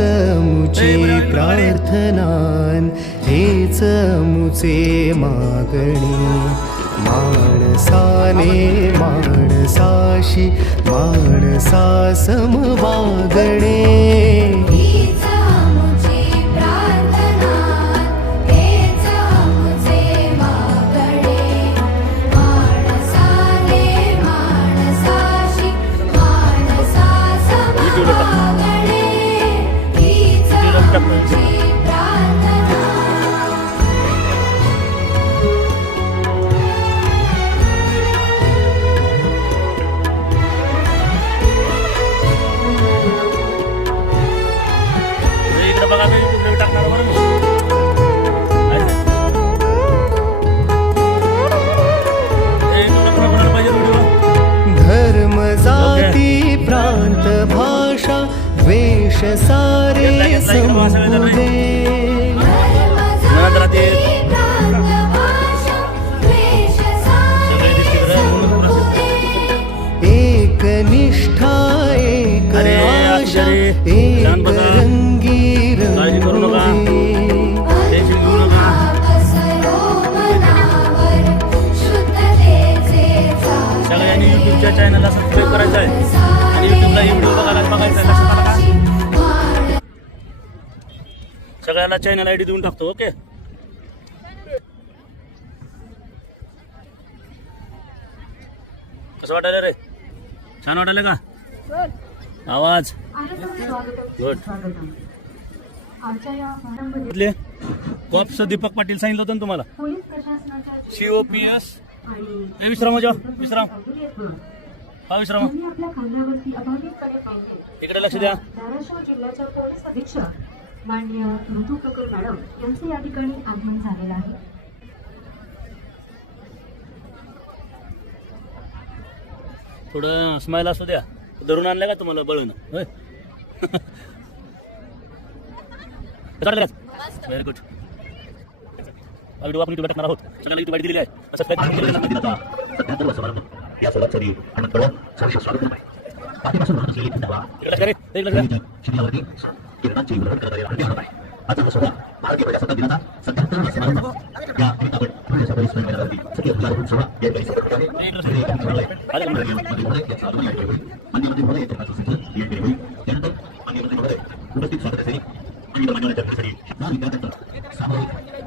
मुचे प्रार्थनान हेच मुचे मागणी माणसाने माणसाशी माणसा सम वागणे धर्म जाती प्रांत भाषा वेश सारे संबुदे एक निष्ठा एक आशा एक रंगी रंगोली सगळ्यांनी युट्यूबच्या चॅनलला सबस्क्राईब करायचं आहे आणि युट्यूबला हे व्हिडिओ बघायचा आहे. सगळ्यांना चॅनल आयडी देऊन टाकतो. ओके, कसं वाटायला रे? छान वाटायला का आवाज? गुड. कॉप्स दीपक पाटील सांगितलं होतं ना तुम्हाला. COPS विश्राम विश्राम हा विश्राम इकडे लक्ष द्या. धाराशिव जिल्ह्याच्या पोलीस अधीक्षक माननीय ऋतू कपूर मॅडम यांचे या ठिकाणी आगमन झालेलं आहे. थोडं स्माईल असू द्या. धरून आणलं का तुम्हाला बळून? होय, व्हेरी गुड. व्हिडिओ आपण युट्यूब टाकणार आहोत. सगळ्यांना युट्यूब आयडी दिलेली आहे.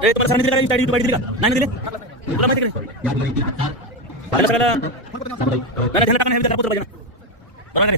तुम्हाला सांगितलं का युट्यूब आयडी दिली का? नाही दिले तुला माहिती का? सगळ्याला टाकणं हे पाहिजे ना.